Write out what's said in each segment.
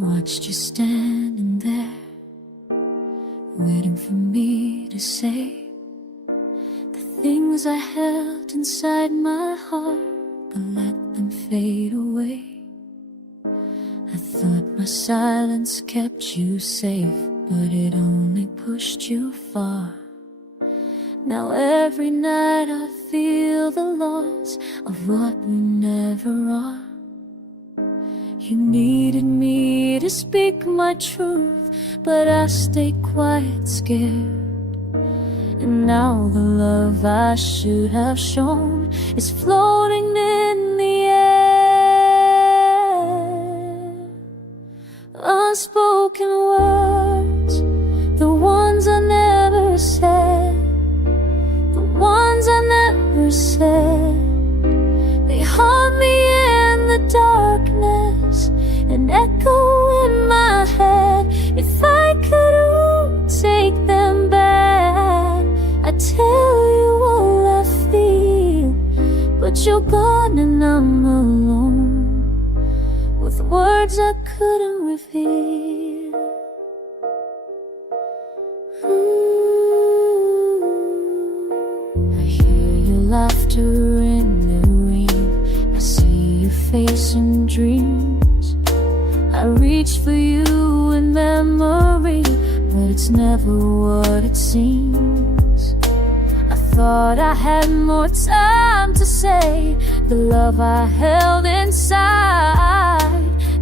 watched you standing there, waiting for me to say the things I held inside my heart, but let them fade away. I thought my silence kept you safe, but it only pushed you far. Now every night I feel the loss of what we never are. You needed me to speak my truth, but I stayed quiet, scared. And now the love I should have shown is floating in the air. Unspoken words, the ones I never said, the ones I never said, they haunt me in the darkness, an echo in my head. If I could take them back, I'd tell you all I feel, but you're gone and I'm alone with words I couldn't reveal. I hear your laughter in the rain, I see your face in dreams. I reach for you in memory, but it's never what it seems. I thought I had more time to say the love I held inside.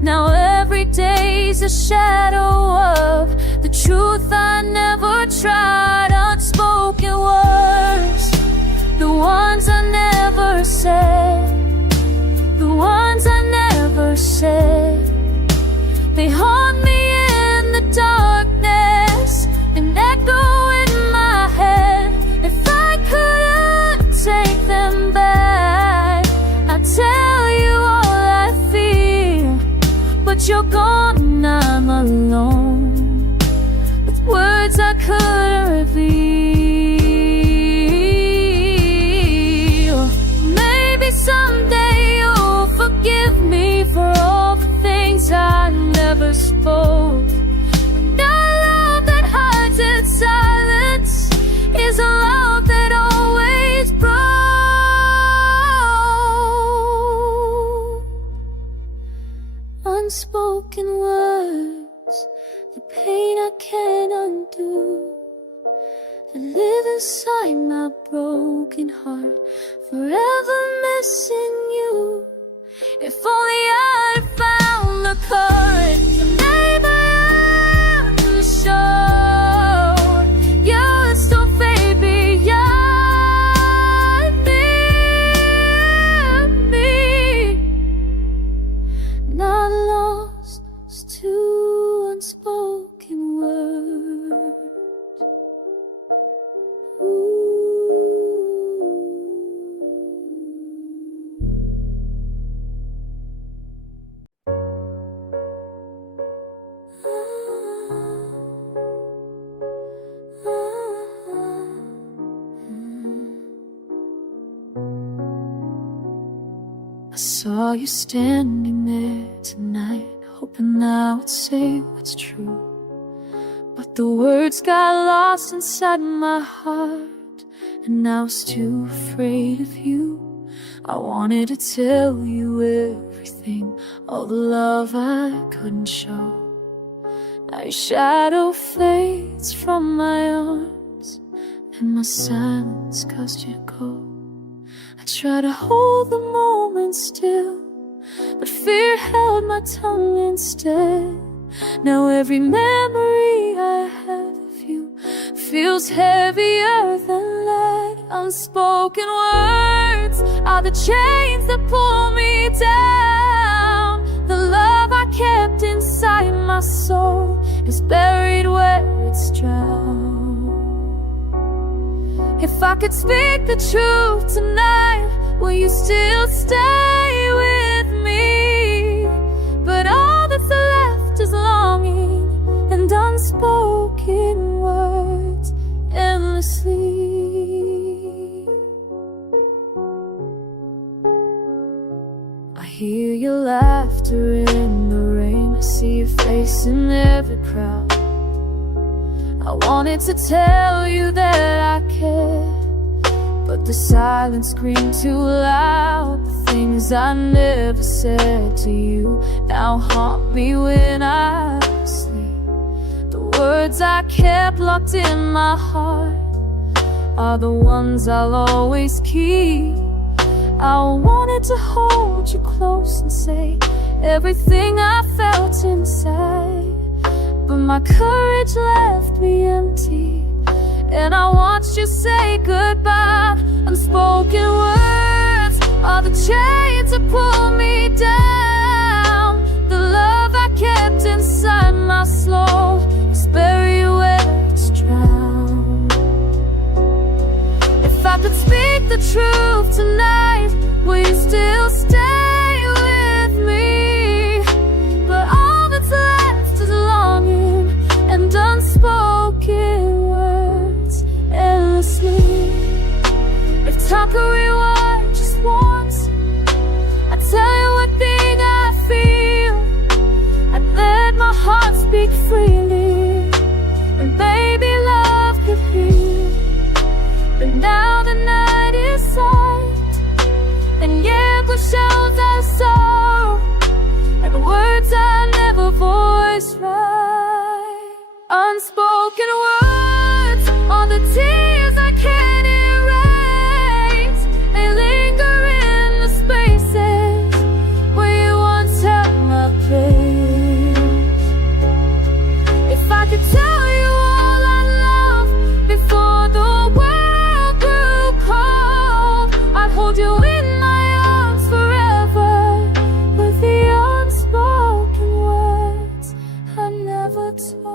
Now every day's a shadow of the truth I never tried. Unspoken words, the ones I never said, the ones I never said, they haunt me in the darkness, an echo in my head. If I couldn't take them back, I'd tell you all I feel, but you're gone and I'm alone with words I couldn't reveal. Maybe someday you'll forgive me for all the things I never spoke. The love that hides its silence is a love that always broke. Unspoken words, the pain I can't undo, that live inside my broken heart, forever missing you. If only I'd found the courage to maybe show you would still fade beyond me. Not lost, it's two unspoken words. I saw you standing there tonight, hoping I would say what's true, but the words got lost inside my heart, and I was too afraid of you. I wanted to tell you everything, all the love I couldn't show. Now your shadow fades from my arms, and my silence caused you to go. I try to hold the moment still, but fear held my tongue instead. Now every memory I have of you feels heavier than lead. Unspoken words are the chains that pull me down. The love I kept inside my soul is buried where it's drowned. If I could speak the truth tonight, will you still stay with me? But all that's left is longing and unspoken words endlessly. I hear your laughter in the rain, I see your face in every crowd. I wanted to tell you that I care, but the silence screamed too loud. The things I never said to you now haunt me when I sleep. The words I kept locked in my heart are the ones I'll always keep. I wanted to hold you close and say everything I felt inside, but my courage left me empty, and I watched you say goodbye. Unspoken words are the chains that pull me down. The love I kept inside my soul is buried where it's drowned. If I could speak the truth tonight, will you still stay with me? But all that's left is longing and unspoken words endlessly. If time could rewind just once, I'd tell you one thing I feel. I'd let my heart speak freely, and baby love could heal. But now the night is silent, and yet the shells I sorrow, and words I never voiced right. Unspoken words are the tears I can't erase. They linger in the spaces where you once held my place. If I could tell you all I love before the world grew cold, I'd hold you in my arms forever with the unspoken words I never told.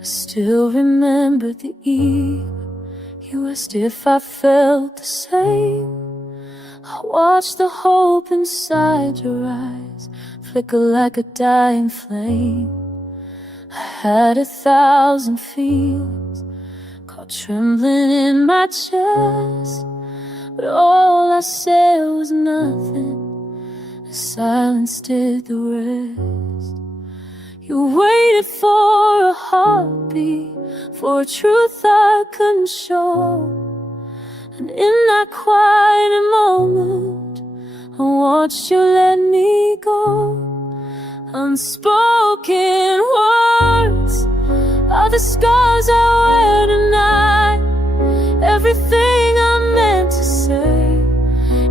I still remember the eve you asked if I felt the same. I watched the hope inside your eyes flicker like a dying flame. I had 1,000 feelings caught trembling in my chest, but all I said was nothing. The silence did the rest. You waited for a heartbeat, for a truth I couldn't show, and in that quiet moment I watched you let me go. Unspoken words are the scars I wear tonight. Everything I meant to say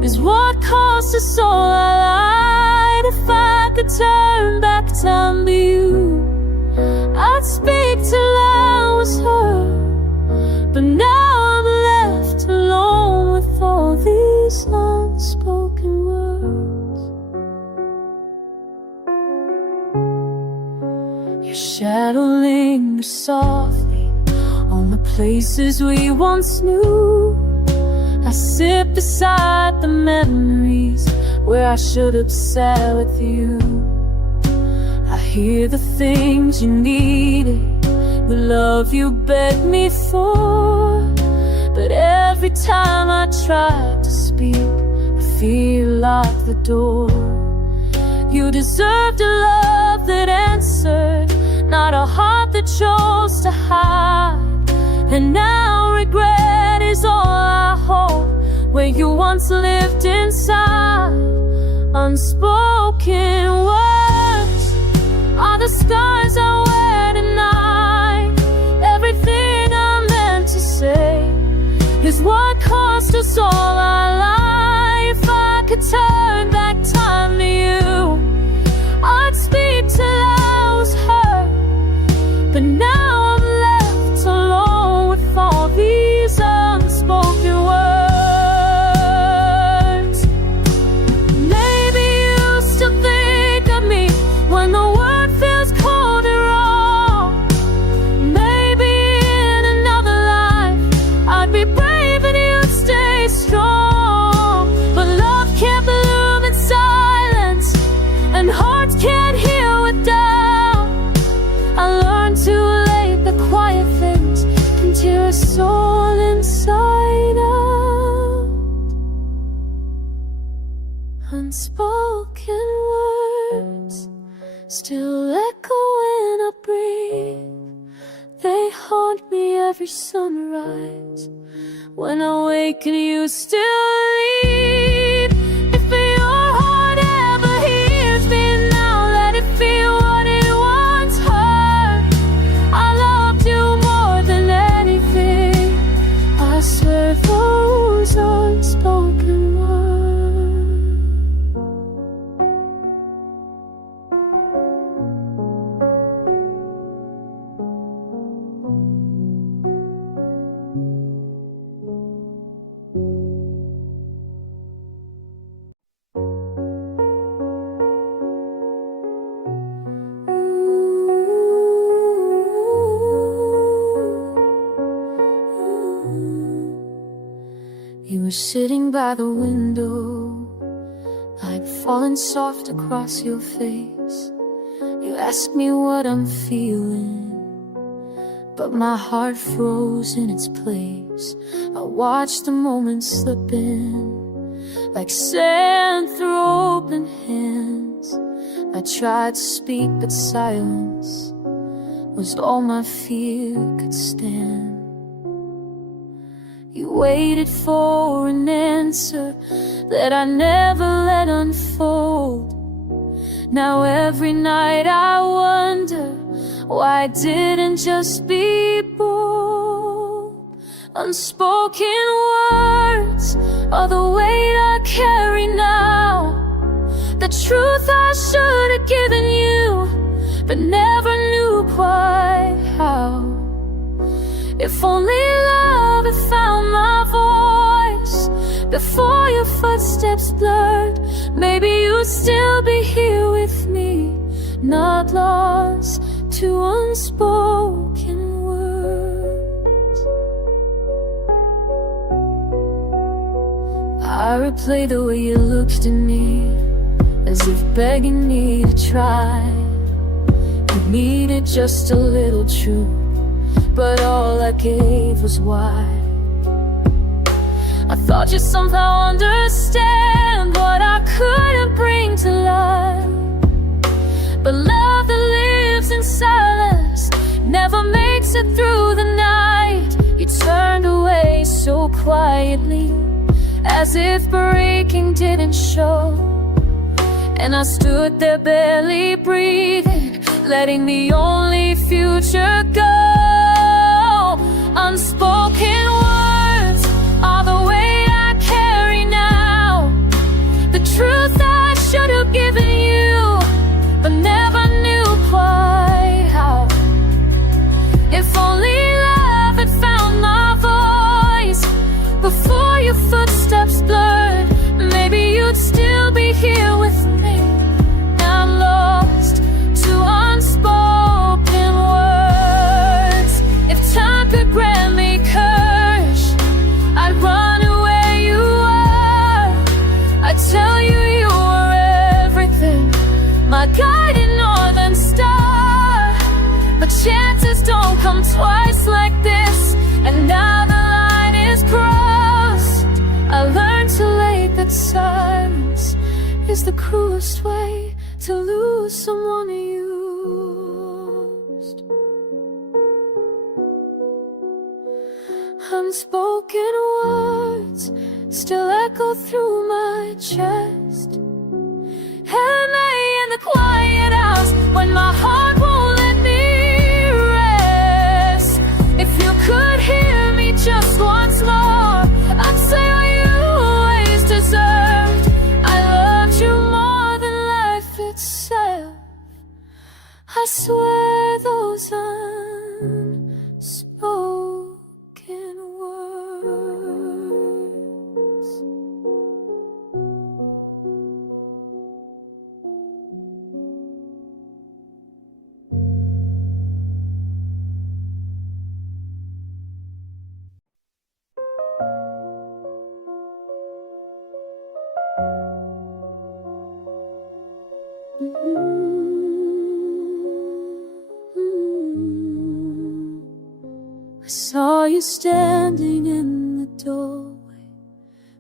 is what cost us all our light. If I could turn back time to you, I'd speak till I was hurt, but now I'm left alone with all these unspoken words. Your shadow lingers softly on the places we once knew. I sit beside the memories where I should have sat with you. I hear the things you needed, the love you begged me for, but every time I try to speak, I feel locked the door. You deserved a love that answered, not a heart that chose to hide. And now regret is all I hold, where you once lived inside. Unspoken words are the scars I wear tonight. Everything I meant to say is what cost us all our life. If I could turn back time to you, I'd speak till I was hurt, but now I'm left alone with all these unspoken words. Maybe you still think of me when the world feels cold and wrong. Maybe haunt me every sunrise. When I wake and you still leave. If your heart ever hears me now, let it feel what it once heard. I loved you more than anything. I swear those unspoken words. You were sitting by the window, light falling soft across your face. You asked me what I'm feeling, but my heart froze in its place. I watched the moments slip in, like sand through open hands. I tried to speak, but silence was all my fear could stand. You waited for an answer that I never let unfold. Now every night I wonder why I didn't just be bold. Unspoken words are the weight I carry now, the truth I should have given you, but never knew quite how. If only love had found my voice before your footsteps blurred, maybe you'd still be here with me, not lost to unspoken words. I replay the way you looked at me, as if begging me to try. You needed just a little truth, but all I gave was why. I thought you'd somehow understand what I couldn't bring to life. But love that lives in silence never makes it through the night. You turned away so quietly, as if breaking didn't show. And I stood there barely breathing, letting the only future go. Unspoken words are the weight I carry now, the truth I should have given you, but never knew quite how. If only love had found my voice before your footsteps blurred, maybe you'd still be here with me. Now I'm lost to unspoken words. If time could grant me courage, I'd run to where you are. I'd tell you you were everything, my guiding northern star. But chances don't come twice like this, and now the line is crossed. I learned too late that silence is the cruelest way to lose someone used. Unspoken words still echo through my chest, and they in the quiet hours when my heart won't let me rest. If you could hear me just once more, I'd say what you always deserved. I loved you more than life itself. I swear those unspoken words. I saw you standing in the doorway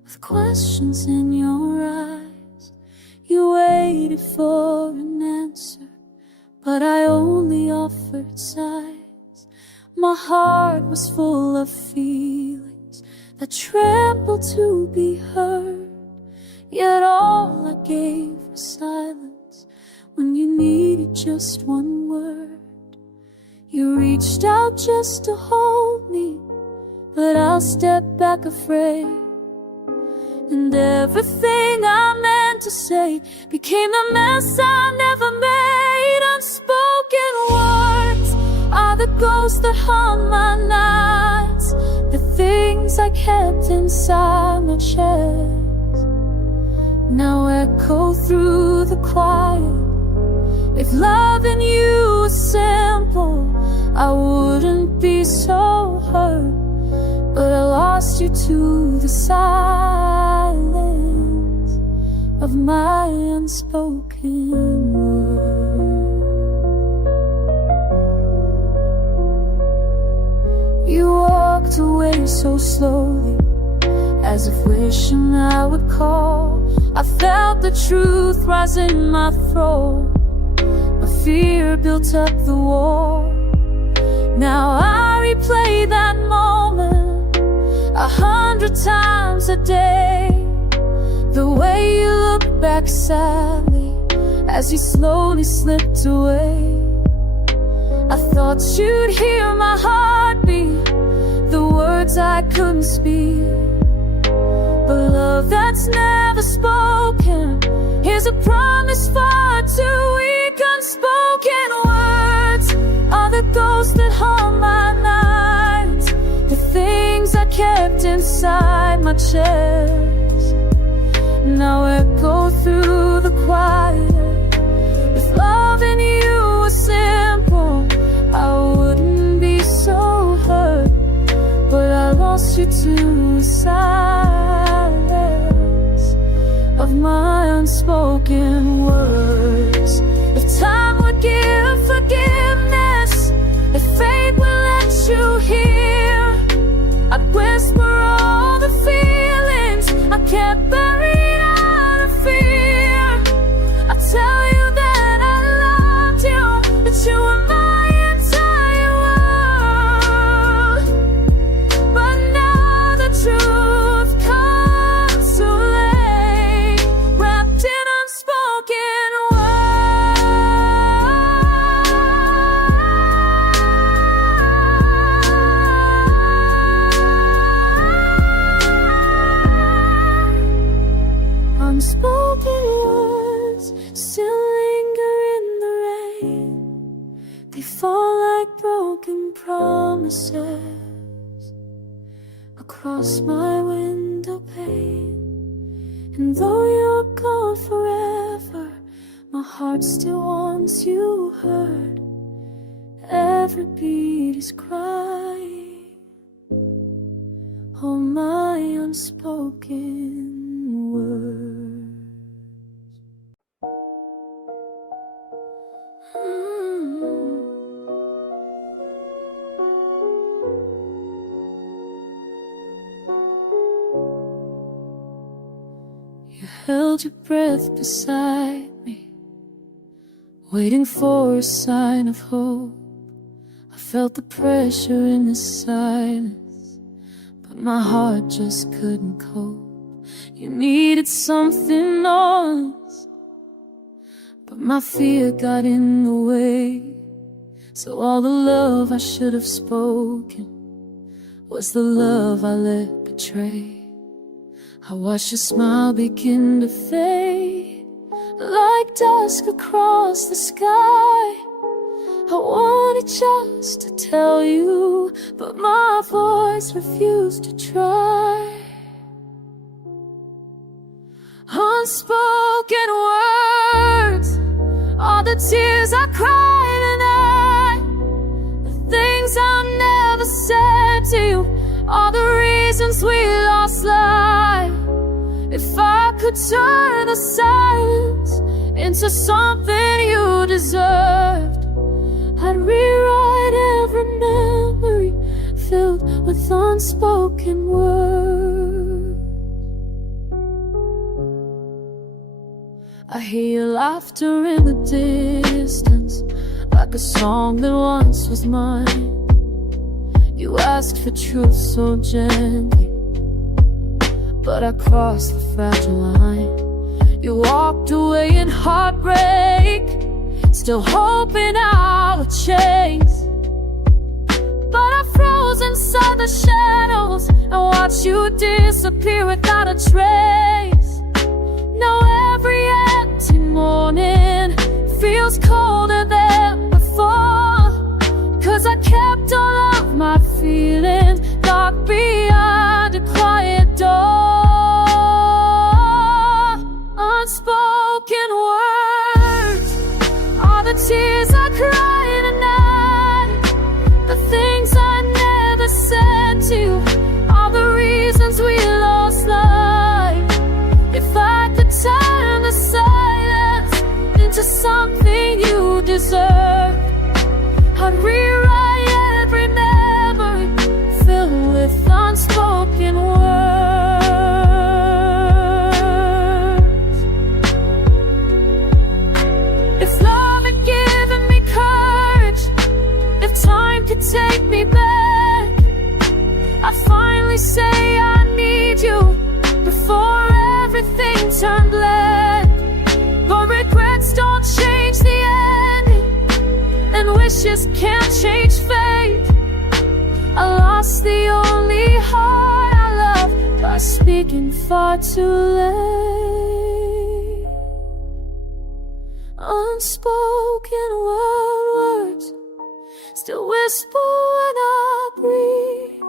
with questions in your eyes. You waited for an answer, but I only offered sighs. My heart was full of feelings that trembled to be heard. Yet all I gave was silence when you needed just one word. You reached out just to hold me, but I'll step back afraid. And everything I meant to say became the mess I never made. Unspoken words are the ghosts that haunt my nights, the things I kept inside my chest now echo through the quiet. If loving you was simple, I wouldn't be so hurt. But I lost you to the silence of my unspoken words. You walked away so slowly, as if wishing I would call. I felt the truth rise in my throat, but fear built up the wall. Now I replay that moment 100 times a day. The way you look back sadly as you slowly slipped away. I thought you'd hear my heartbeat, the words I couldn't speak. But love that's never spoken is a promise far too weak. Unspoken words are the ghosts that haunt my nights, the things I kept inside my chest now echo through the quiet. If loving you was simple, I wouldn't be so hurt. But I lost you to the silence of my unspoken words. If time would give forgiveness, if fate would let you hear, I'd whisper all the feelings I kept buried out of fear. I'd tell you that I loved you, that you were my entire world. But now the truth comes too late, wrapped in unspoken Unspoken words still linger in the rain. They fall like broken promises across my window pane. And though you're gone forever, my heart still wants you heard. Every beat is crying, oh my unspoken words. You held your breath beside me, waiting for a sign of hope. I felt the pressure in the silence, but my heart just couldn't cope. You needed something honest, but my fear got in the way. So all the love I should have spoken was the love I let betray. I watched your smile begin to fade like dusk across the sky. I wanted just to tell you, but my voice refused to try. Unspoken words are the tears I cried tonight, the things I never said to you, all the reasons we lost life. If I could turn the silence into something you deserved, I'd rewrite every memory filled with unspoken words. I hear your laughter in the distance, like a song that once was mine. You asked for truth so gently, but I crossed the fragile line. You walked away in heartbreak, still hoping I would change. But I froze inside the shadows and watched you disappear without a trace. Now every empty morning feels colder than before, 'cause I kept all of my feelings locked behind a quiet door. Unspoken words are the tears I cry tonight. The things I never said to you, all the reasons we lost life. If I could turn the silence into something you deserve, I'd rewrite every memory filled with unspoken words. If love had given me courage, if time could take me back, I'd finally say I need you before everything turned black. But regrets don't change the ending, and wishes can't change fate. I lost the only heart I love by speaking far too late. Unspoken words still whisper when I breathe.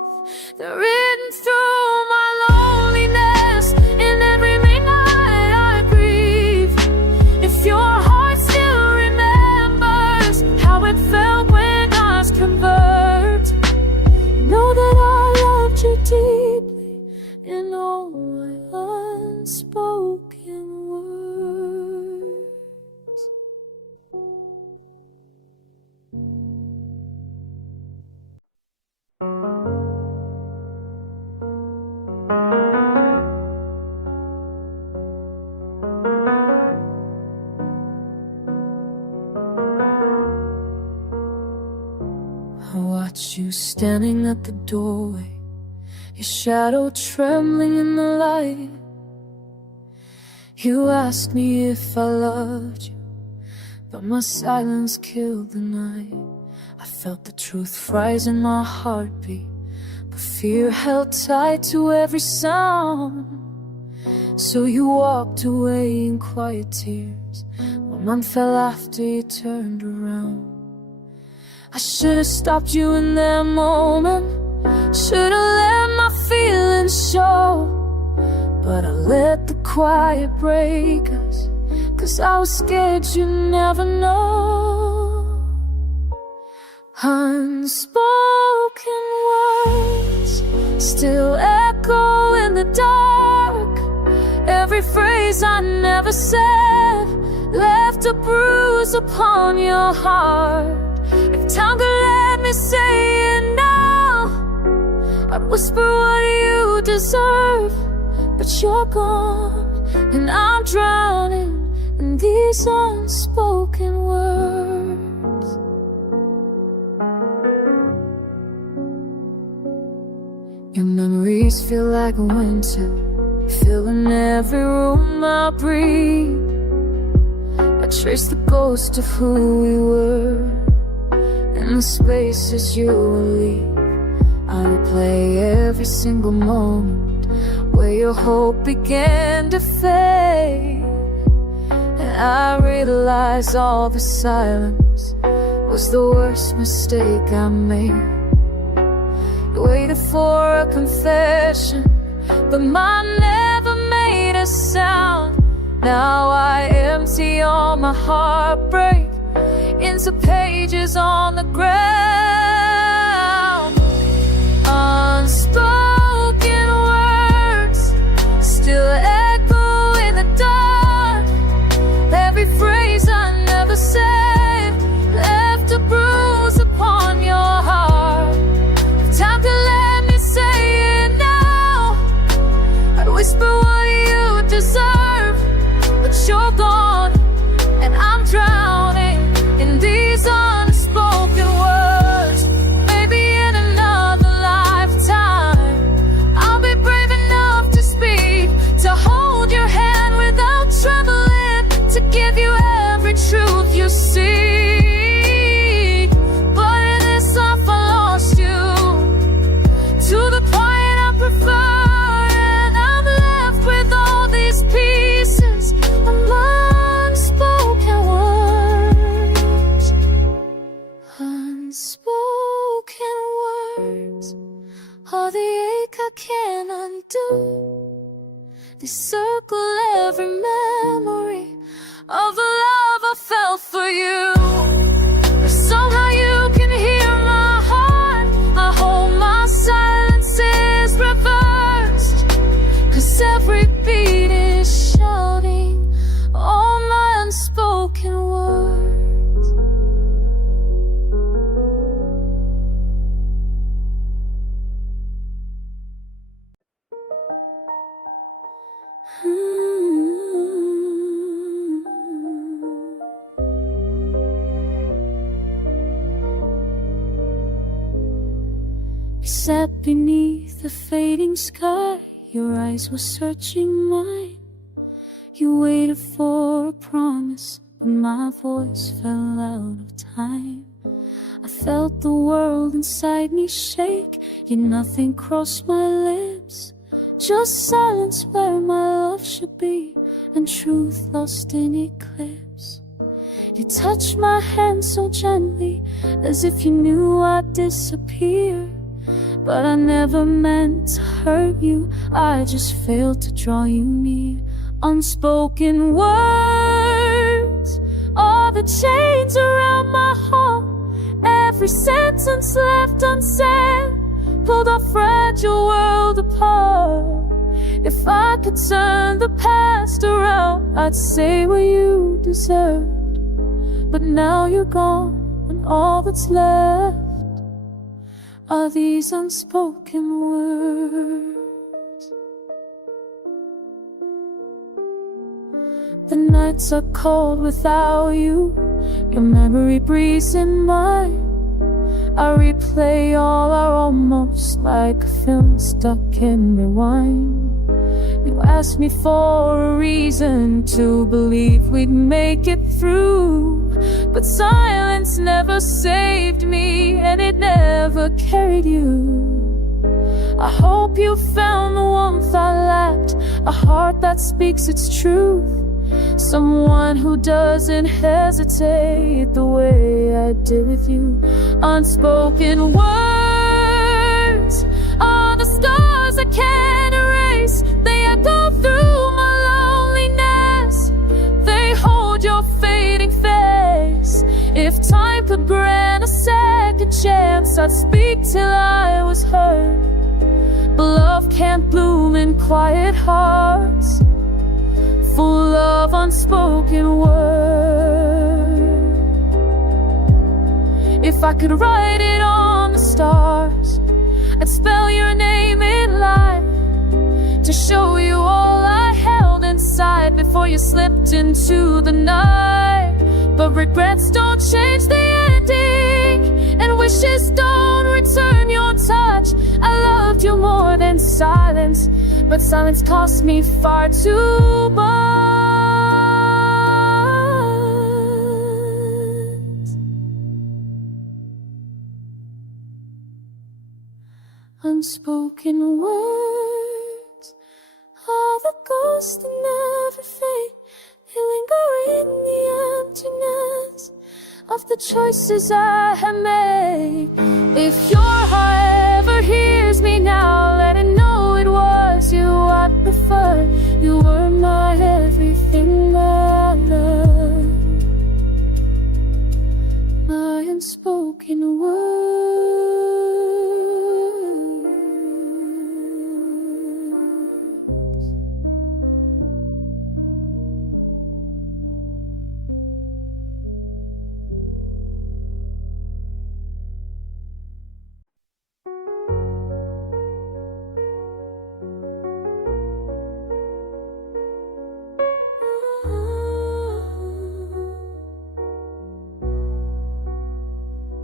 They're written through my loneliness, and every midnight I grieve. If your heart still remembers how it felt when eyes convert, know that I loved you deeply in all my unspoken words. I watch you standing at the doorway, your shadow trembling in the light. You asked me if I loved you, but my silence killed the night. I felt the truth rise in my heartbeat, but fear held tight to every sound. So you walked away in quiet tears. 1 month fell after you turned around. I should've stopped you in that moment, should've let my feelings show, but I let the quiet break us, 'cause I was scared you'd never know. Unspoken words still echo in the dark. Every phrase I never said left a bruise upon your heart. If time could let me say it now, I'd whisper what you deserve. But you're gone, and I'm drowning in these unspoken words. Your memories feel like winter, filling every room I breathe. I trace the ghost of who we were in the spaces you will leave. I replay every single moment where your hope began to fade, and I realize all the silence was the worst mistake I made. You waited for a confession, but mine never made a sound. Now I empty all my heartbreak into pages on the ground. Unspoken words still echo in the dark. Every phrase I never said left a bruise upon your heart. If time could let me say it now, I'd whisper what you deserve. But you're gone, and I'm drowning in these unspoken words. all the ache I can't undo. They circle every memory of the love I felt for you. But somehow you can hear my heart. I hold my silences reversed, 'cause every beat is shouting all my unspoken words. We sat beneath the fading sky. Your eyes were searching mine. You waited for a promise, but my voice fell out of time. I felt the world inside me shake, yet nothing crossed my lips. Just silence where my love should be, and truth lost in eclipse. You touched my hand so gently, as if you knew I'd disappear. But I never meant to hurt you, I just failed to draw you near. Unspoken words, all the chains around my heart, every sentence left unsaid, pulled our fragile world apart. If I could turn the past around, I'd say what you deserved. But now you're gone, and all that's left are these unspoken words. The nights are cold without you, your memory breathes in mine. I replay all our almost like a film stuck in rewind. You asked me for a reason to believe we'd make it through, but silence never saved me, and it never carried you. I hope you found the warmth I lacked, a heart that speaks its truth, someone who doesn't hesitate the way I did with you. Unspoken words are the scars I can't erase. They echo through my loneliness. They hold your fading face. If time could grant a second chance, I'd speak till I was heard. But love can't bloom in quiet hearts, full of unspoken words. If I could write it on the stars, I'd spell your name in light, to show you all I held inside before you slipped into the night. But regrets don't change the ending, and wishes don't return your touch. I loved you more than silence, but silence cost me far too much. Unspoken words are the ghosts that never fade. They linger in the emptiness of the choices I have made. If your heart ever hears me now, let it know it was you I preferred. You were my everything, my love, my unspoken words.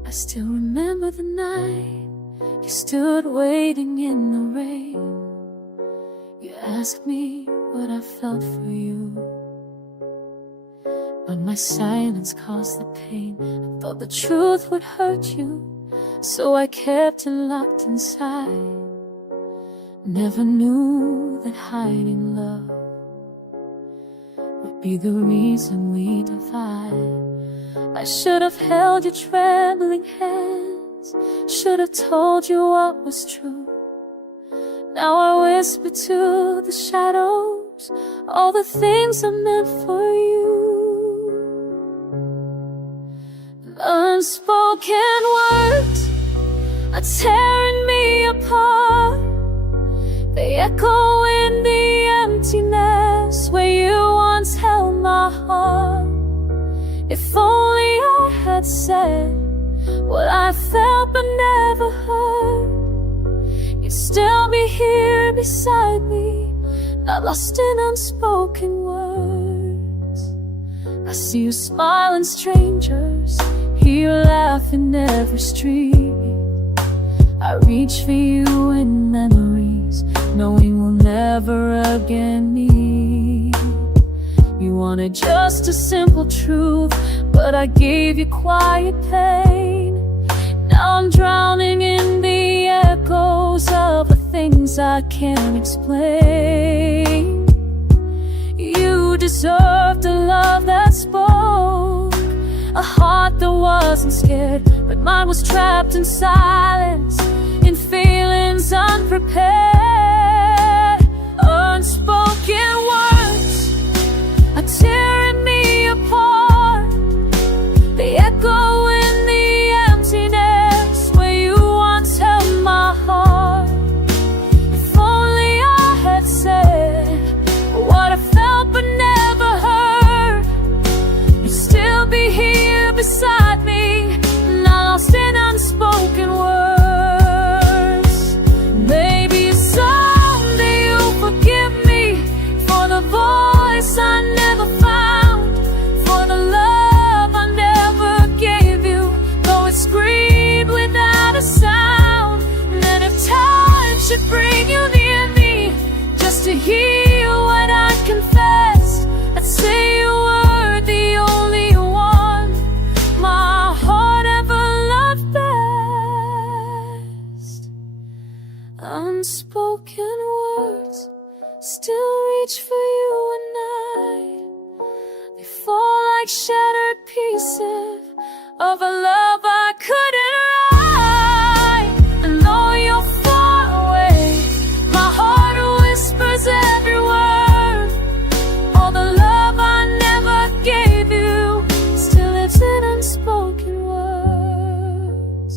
I still remember the night you stood waiting in the rain. You asked me what I felt for you, but my silence caused the pain. I thought the truth would hurt you, so I kept it locked inside. Never knew that hiding love would be the reason we divide. I should have held your trembling hands, should have told you what was true. Now I whisper to the shadows all the things I meant for you. Unspoken words are tearing me apart. They echo in the emptiness where you once held my heart. If only I had said what I felt but never heard, you'd still be here beside me, not lost in unspoken words. I see you smiling strangers, hear you laugh in every street. I reach for you in memories, knowing we'll never again meet. You wanted just a simple truth, but I gave you quiet pain. Now I'm drowning in the echoes of the things I can't explain. You deserved a love that spoke, a heart that wasn't scared, but mine was trapped in silence, in feelings unprepared. Unspoken words are tearing me apart. They echo in the emptiness where you once held my heart. If only I had said what I felt but never heard, you'd still be here beside me, not lost in unspoken words. Maybe someday you'll forgive me for the voice I never found, for the love I never gave you, though it screamed without a sound. And if time should bring you near me, just to hear what I confessed, I'd say you were the only one my heart ever loved best. Unspoken words still reach for you at night. They fall like shattered pieces of a love I couldn't write. And though you're far away, my heart whispers every word. All the love I never gave you still lives in unspoken words.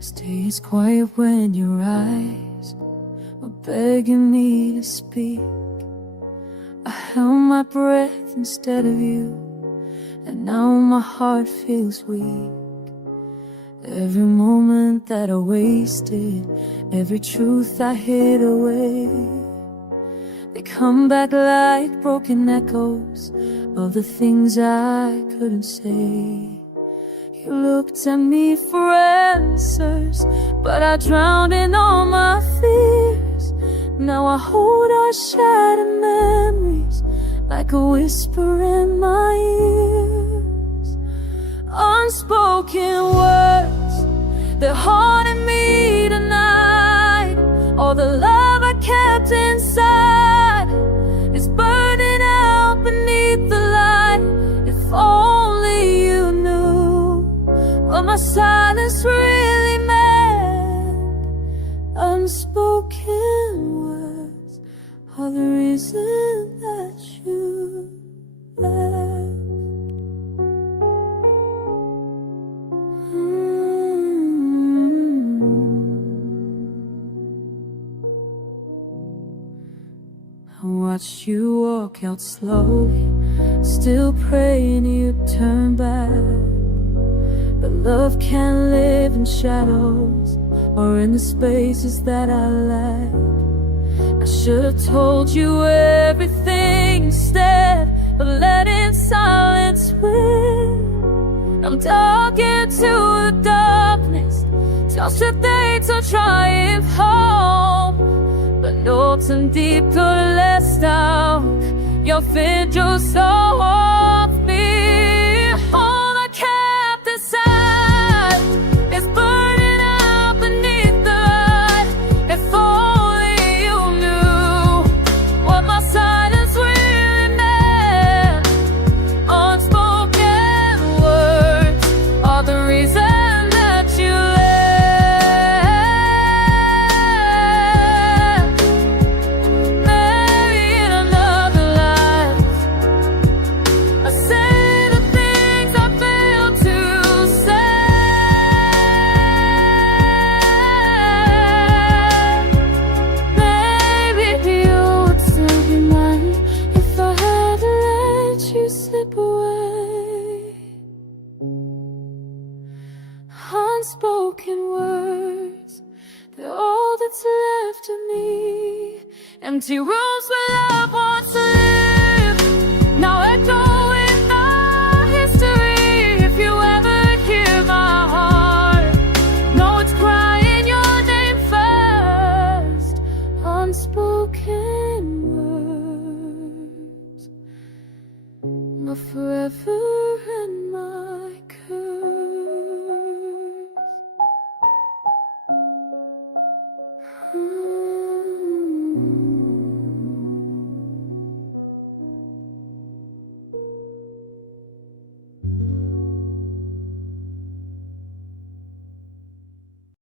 Stays quiet when your eyes were begging me to speak. I held my breath instead of you, and now my heart feels weak. Every moment that I wasted, every truth I hid away, they come back like broken echoes of the things I couldn't say. You looked at me for answers, but I drowned in all my fears. Now I hold our shattered memories like a whisper in my ears. Unspoken words, they're haunting me tonight. All the love I kept inside is burning out beneath the light. If only you knew what my silence really meant. Unspoken words are the reason that you left. I watched you walk out slowly, still praying you'd turn back. But love can't live in shadows or in the spaces that I lack. I should have told you everything instead of letting silence win. I'm talking to the darkness, tossed to things to triumph home. thoughts and deep to list out. Your fit just so off me. All I kept inside is burning out beneath the light. If only you knew what my silence really meant. Unspoken words are the reason that you left. Maybe in another life I say the things I failed to say. Maybe you would still be mine if I had let you slip away. Unspoken words, they're all that's left of me. Empty rooms where love